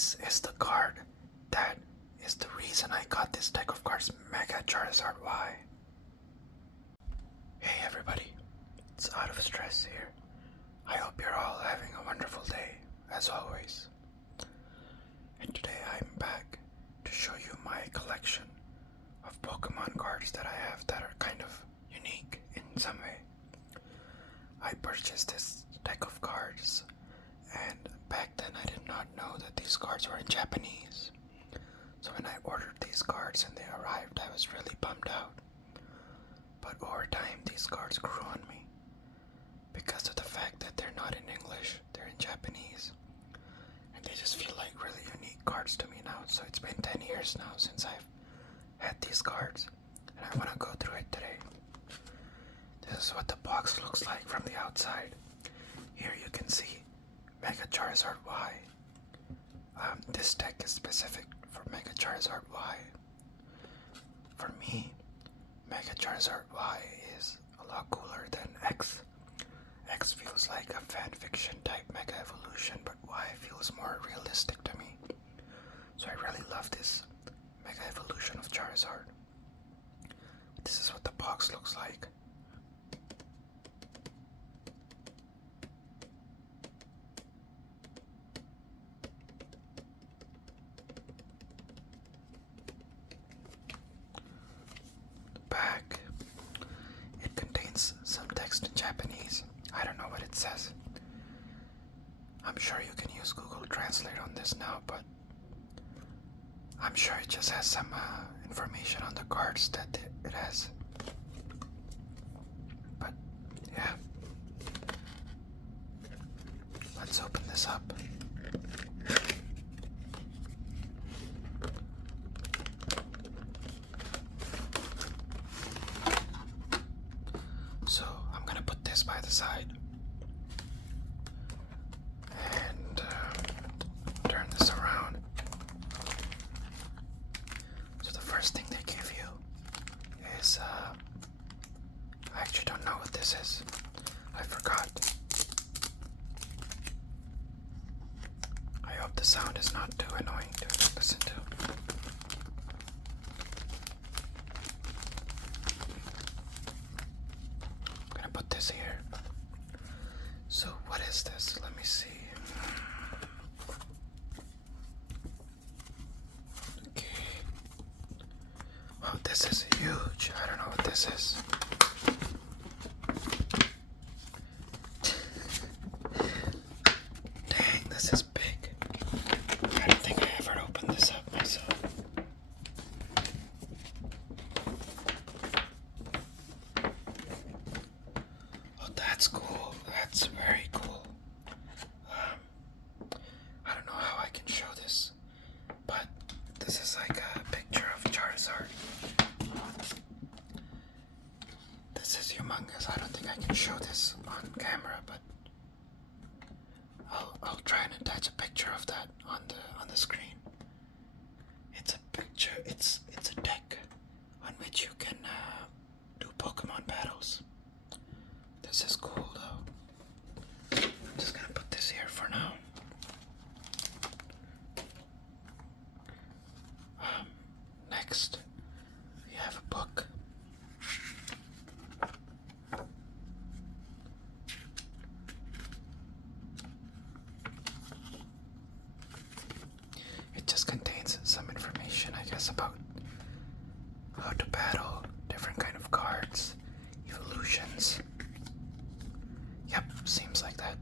This is the card that is the reason I got this deck of cards, Mega Charizard Y. Hey everybody, it's Out of Stress here. I hope you're all having a wonderful day, as always. And today I'm back to show you my collection of Pokemon cards that I have that are kind of unique in some way. I purchased this deck of cards, and back then I did not know that these cards were in Japanese. So when I ordered these cards and they arrived, I was really bummed out. But over time, these cards grew on me because of the fact that they're not in English, they're in Japanese. And they just feel like really unique cards to me now. So it's been 10 years now since I've had these cards, and I want to go through it today. This is what the box looks like from the outside. Here you can see Mega Charizard Y. This deck is specific for Mega Charizard Y. For me, Mega Charizard Y is a lot cooler than X. X feels like a fan fiction type Mega Evolution, but Y feels more realistic to me. So I really love this Mega Evolution of Charizard. This is what the box looks like. Back, it contains some text in Japanese. I don't know what it says. I'm sure you can use Google Translate on this now, but I'm sure it just has some information on the cards that it has. But yeah, let's open this up. So I'm gonna put this by the side and turn this around. So the first thing they give you is I actually don't know what this is. I forgot. I hope the sound is not too annoying to listen to. Put this here. So what is this? Let me see. Okay. Oh, this is huge. I don't know what this is. Dang, this is big. I don't think I ever opened this up myself. That's cool. That's very cool. I don't know how I can show this, but this is like a picture of Charizard. This is humongous. I don't think I can show this on camera, but I'll try and attach a picture of that on the screen. It's a picture. It's a deck on which you can do Pokemon battles. This is cool though. I'm just gonna put this here for now. Next, we have a book. It just contains some information, I guess, about how to battle different kind of cards, evolutions. Yep, seems like that.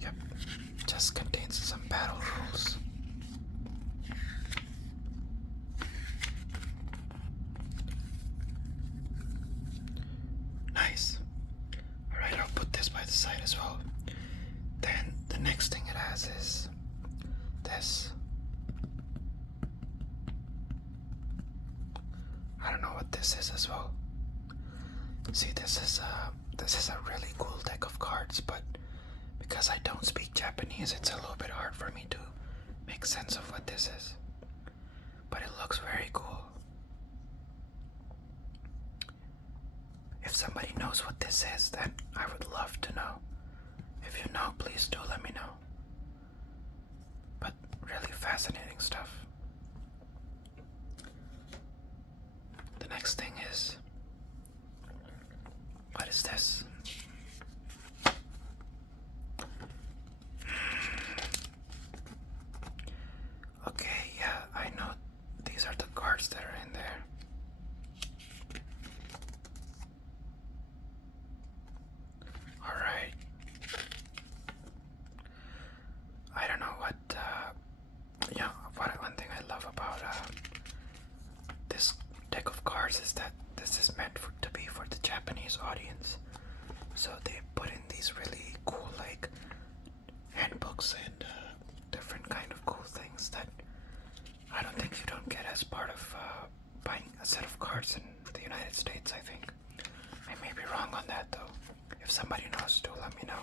Yep, just contains some battle rules. Nice. Alright, I'll put this by the side as well. Then the next thing it has is this. I don't know what this is as well. See, this is a really cool deck of cards, but because I don't speak Japanese, it's a little bit hard for me to make sense of what this is. But it looks very cool. If somebody knows what this is, then I would love to know. If you please do let me know. But really fascinating stuff. The next thing is, what is this? Okay, yeah, I know these are the cards that are in there. Alright. I don't know what, one thing I love about this deck of cards is that this is meant to be for the Japanese audience. So they put in these really cool, like, handbooks and different kind of cool things that I don't think you don't get as part of buying a set of cards in the United States, I think. I may be wrong on that though. If somebody knows, do let me know.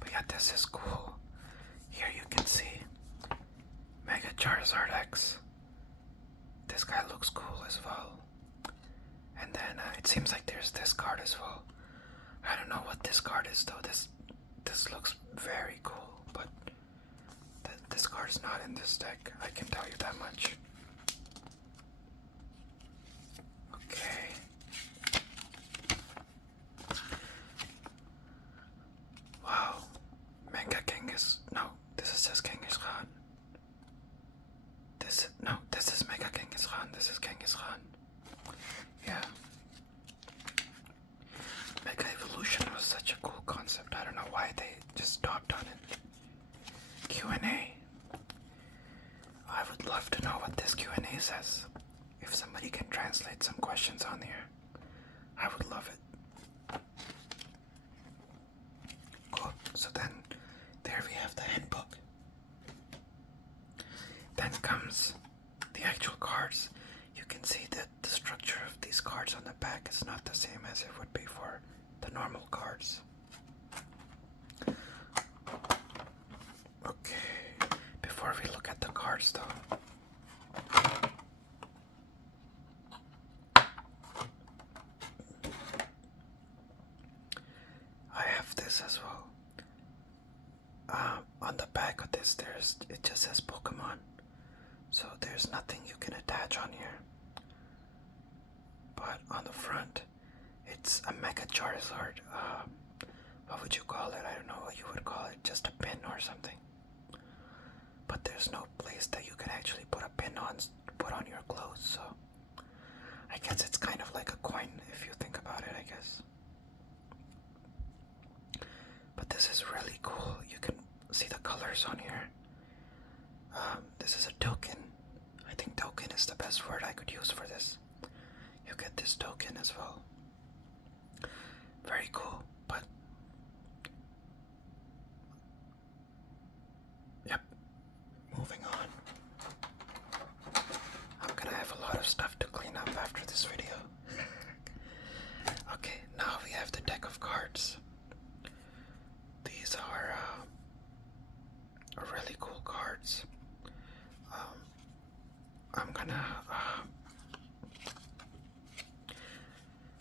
But yeah, this is cool. Here you can see Mega Charizard X. This guy looks cool as well. And then it seems like there's this card as well. I don't know what this card is though. This looks very cool, but this card is not in this deck. I can tell you that much. Okay. Wow. Mega Genghis. No, this is just Genghis Khan. This is Mega Genghis Khan. This is Genghis Khan. Yeah. Mega Evolution was such a cool concept. I don't know why they just stopped on it. Q&A. I would love to know what this Q&A says. If somebody can translate some questions on here, I would love it. Cool. So then, there we have the handbook. Then comes the actual cards. You can see that the structure of these cards on the back is not the same as it would be for the normal cards. Okay, before we look at the cards though, I have this as well. On the back of this, it just says Pokemon, so there's nothing you can attach on here. But on the front, it's a Mega Charizard. What would you call it? I don't know what you would call it. Just a pin or something. But there's no place that you can actually put a pin on, put on your clothes. So I guess it's kind of like a coin if you think about it, I guess. But this is really cool. You can see the colors on here. This is a token. I think token is the best word I could use for this. You get this token as well. Very cool, but yep. Moving on. I'm gonna have a lot of stuff to clean up after this video. Okay, now we have the deck of cards. These are really cool cards. I'm gonna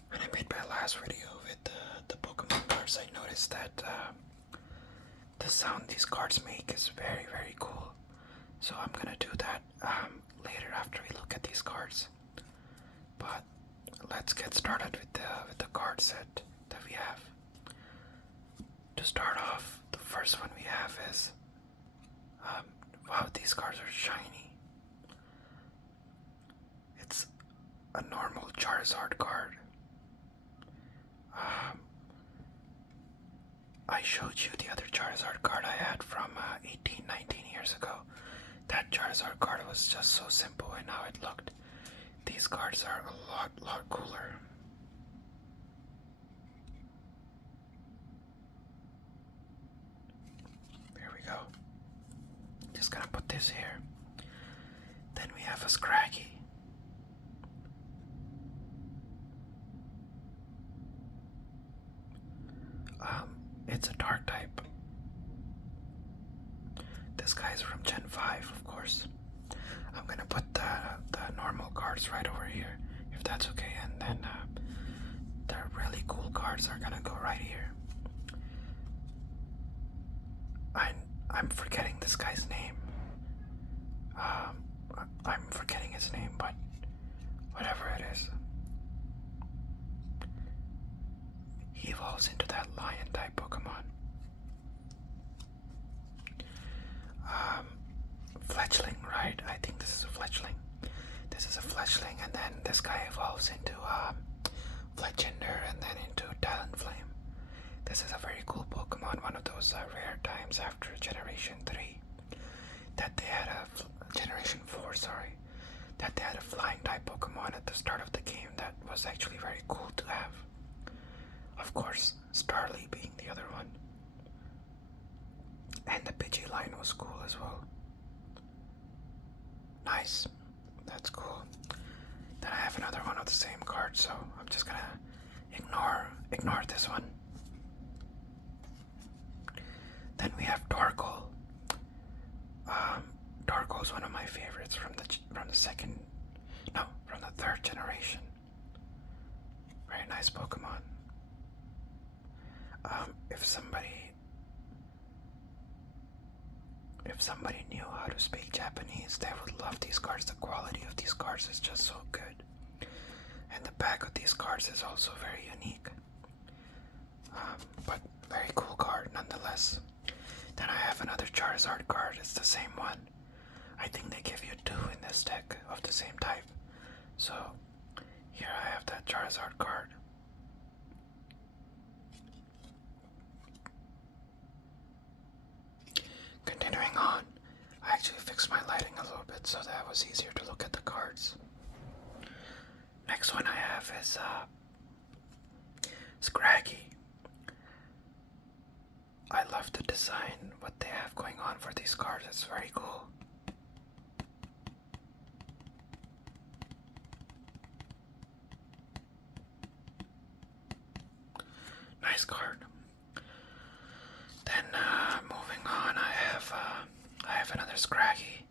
when I made my last video with the Pokemon cards, I noticed that the sound these cards make is very, very cool. So I'm gonna do that later after we look at these cards. But let's get started with the card set that we have. To start off, the first one we have is wow, these cards are shiny. It's a normal Charizard card. I showed you the other Charizard card I had from 18, 19 years ago. That Charizard card was just so simple and how it looked. These cards are a lot cooler. There we go. Just gonna put this here. Then we have a Scraggy. It's a dark type. This guy's from Gen 5, of course. I'm gonna put the normal cards right over here, if that's okay, and then the really cool cards are gonna go right here. I'm forgetting this guy's name. I'm forgetting his name, but whatever it is. He evolves into that lion type Pokemon. Fletchling, right? I think this is a Fletchling. This is a Fletchling, and then this guy evolves into Fletchinder and then into Talonflame. This is a very cool Pokemon, one of those rare times after Generation 3 that they had Generation 4, sorry, that they had a flying type Pokemon at the start of the game that was actually very cool to have. Of course, Starly being the other one. And the Pidgey line was cool as well. Nice. That's cool. Then I have another one of the same card, so I'm just gonna ignore this one. Then we have Torkoal. Torkoal is one of my favorites from the third generation. Very nice Pokemon. If somebody knew how to speak Japanese, they would love these cards. The quality of these cards is just so good. And the back of these cards is also very unique. But very cool card nonetheless. Then I have another Charizard card. It's the same one. I think they give you two in this deck of the same type. So here I have that Charizard card. Continuing on, I actually fixed my lighting a little bit so that it was easier to look at the cards. Next one I have is Scraggy. I love the design, what they have going on for these cards. It's very cool. Nice card. Then moving on, I have another Scraggy.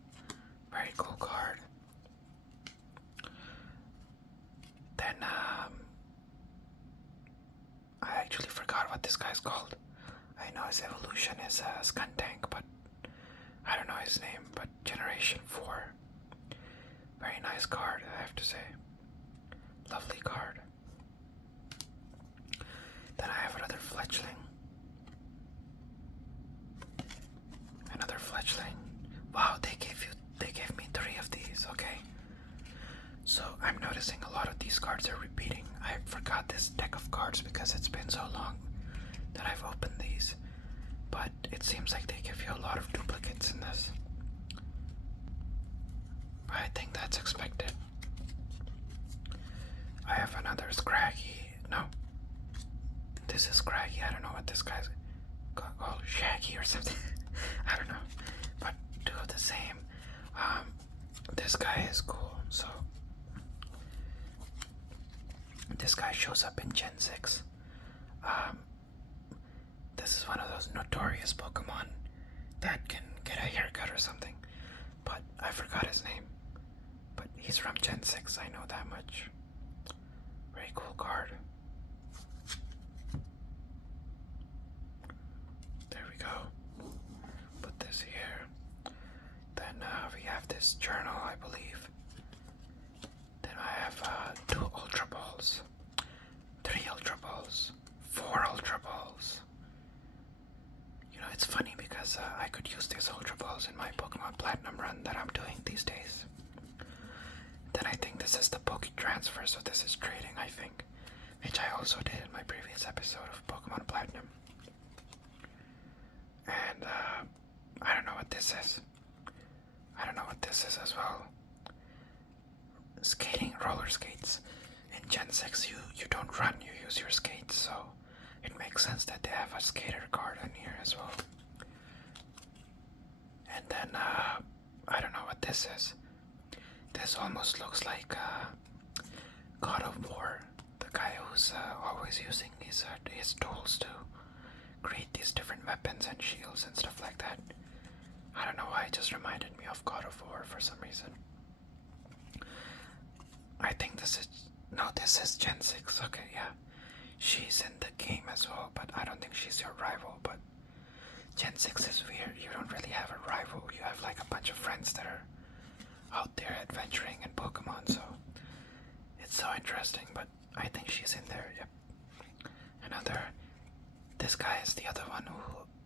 Very cool card. Then I actually forgot what this guy's called. I know his evolution is Skuntank, but I don't know his name. But Generation 4. Very nice card, I have to say. Lovely card. Then I have another Fletchling. Another Fletchling. Wow, they gave me 3 of these, okay. So I'm noticing a lot of these cards are repeating. I forgot this deck of cards because it's been so long that I've opened these. But it seems like they give you a lot of duplicates in this. I think that's expected. I have another Scraggy. No. This is Scraggy. I don't know what this guy's called. Shaggy or something. I don't know. But two of the same. This guy is cool. So this guy shows up in Gen 6. This is one of those notorious Pokemon that can get a haircut or something. But I forgot his name. But he's from Gen 6, I know that much. Very cool card. There we go. Put this here. Then we have this journal, I believe. Then I have 2 Ultra Balls, 3 Ultra Balls, 4 Ultra Balls. You know, it's funny because I could use these Ultra Balls in my Pokemon Platinum run that I'm doing these days. Then I think this is the Poke Transfer, so this is trading, I think, which I also did in my previous episode of Pokemon Platinum. And I don't know what this is. I don't know what this is as well. Skating, roller skates. In Gen 6 you don't run, you use your skates, so it makes sense that they have a skater card in here as well. And then I don't know what this is. This almost looks like God of War, the guy who's always using his tools to create these different weapons and shields and stuff like that. I don't know why, it just reminded me of God of War for some reason. I think this is Gen 6, okay, yeah. She's in the game as well, but I don't think she's your rival, but Gen 6 is weird. You don't really have a rival. You have like a bunch of friends that are out there adventuring in Pokemon, so it's so interesting, but I think she's in there, yep. Another, this guy is the other one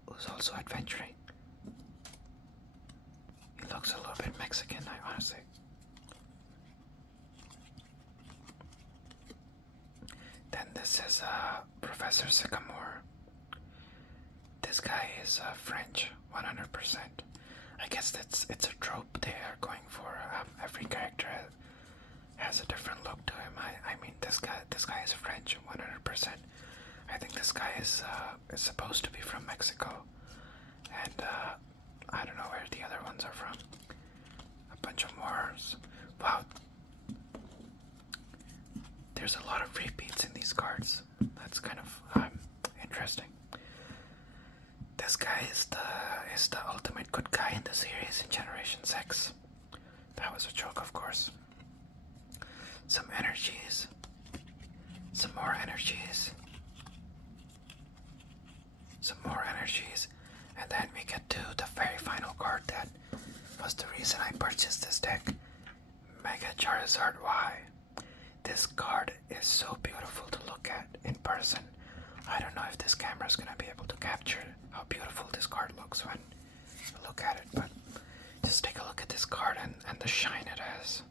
who's also adventuring. He looks a little bit Mexican, I honestly. Then this is Professor Sycamore. This guy is French, 100%. I guess it's a trope they are going for. Every character has a different look to him. I mean, this guy is French, 100%. I think this guy is supposed to be from Mexico, and I don't know where the other ones are from. A bunch of Moors. Wow, there's a lot of repeats in these cards. That's kind of interesting. This guy is the ultimate good guy in the series in Generation 6. That was a joke, of course. Some energies. Some more energies. Some more energies. And then we get to the very final card that was the reason I purchased this deck. Mega Charizard Y. This card is so beautiful to look at in person. I don't know if this camera is going to be able to capture how beautiful this card looks when you look at it, but just take a look at this card and the shine it has.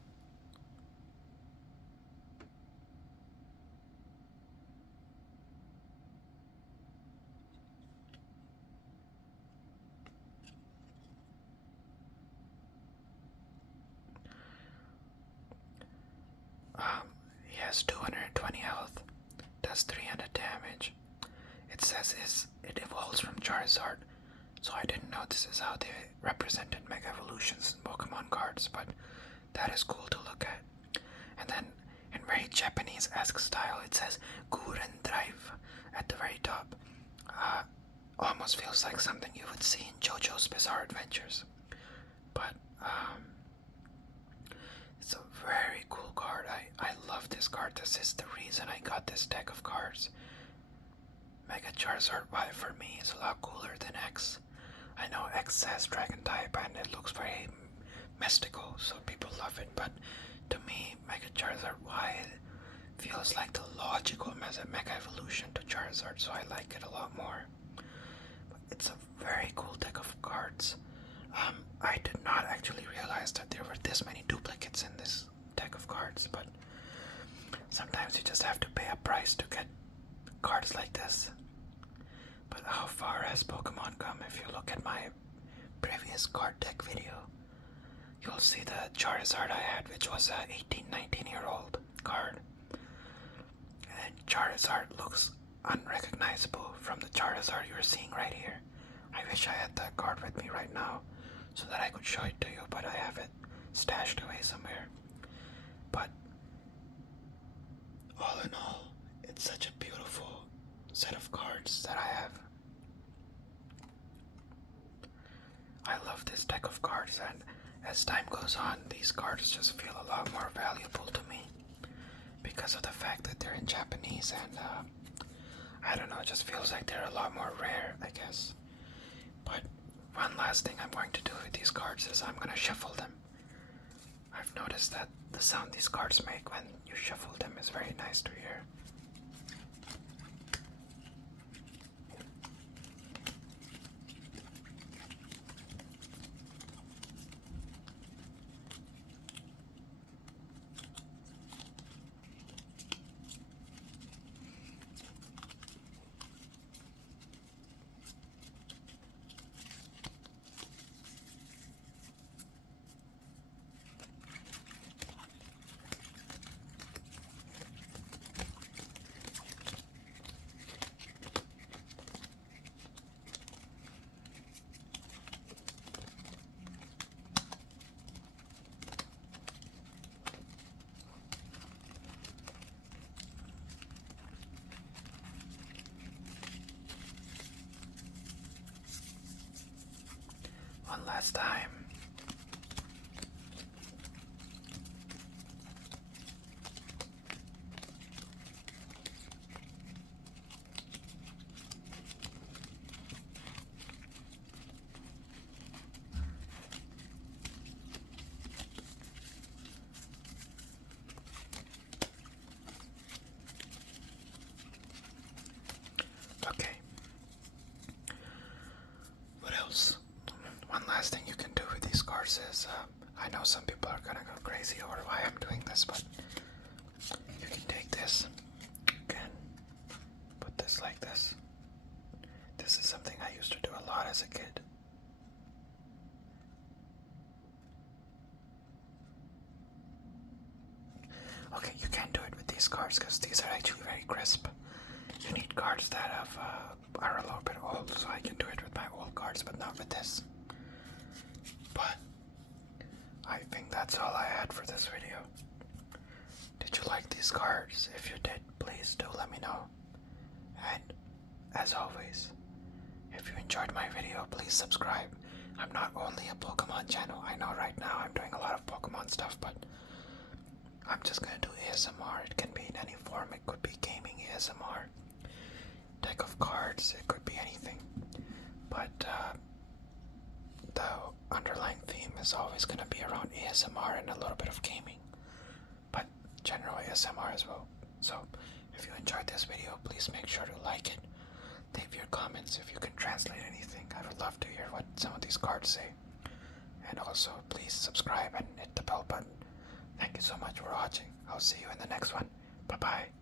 He has 220 health, does 300 damage. It says it evolves from Charizard, so I didn't know this is how they represented Mega Evolutions in Pokemon cards, but that is cool to look at. And then, in very Japanese-esque style, it says Guren Drive at the very top. Almost feels like something you would see in JoJo's Bizarre Adventures. But, it's a very cool card. I love this card. This is the reason I got this deck of cards. Mega Charizard Y for me is a lot cooler than X. I know X has Dragon type and it looks very mystical, so people love it, but to me, Mega Charizard Y feels like the logical Mega Evolution to Charizard, so I like it a lot more. But it's a very cool deck of cards. I did not actually realize that there were this many duplicates in this deck of cards, but sometimes you just have to pay a price to get cards like this. But how far has Pokemon come? If you look at my previous card deck video, you'll see the Charizard I had, which was a 18-19-year-old card. And Charizard looks unrecognizable from the Charizard you're seeing right here. I wish I had that card with me right now so that I could show it to you, but I have it stashed away somewhere. But all in all, it's such a beautiful set of cards that I have. I love this deck of cards, and as time goes on, these cards just feel a lot more valuable to me because of the fact that they're in Japanese, and I don't know, it just feels like they're a lot more rare, I guess. But one last thing I'm going to do with these cards is I'm going to shuffle them. I've noticed that the sound these cards make when you shuffle them is very nice to hear. One last time. this like this. This is something I used to do a lot as a kid. Okay, you can't do it with these cards because these are actually very crisp. You need cards that are a little bit old, so I can do it with my old cards, but not with this. But I think that's all I had for this video. Did you like these cards? If you did, please do let me know. And as always, if you enjoyed my video, please subscribe. I'm not only a Pokemon channel. I know right now I'm doing a lot of Pokemon stuff, but I'm just gonna do ASMR. It can be in any form. It could be gaming ASMR, deck of cards, it could be anything. But the underlying theme is always gonna be around ASMR and a little bit of gaming, but general ASMR as well. So if you enjoyed this video, please make sure to like it. Leave your comments if you can translate anything. I would love to hear what some of these cards say. And also, please subscribe and hit the bell button. Thank you so much for watching. I'll see you in the next one. Bye-bye.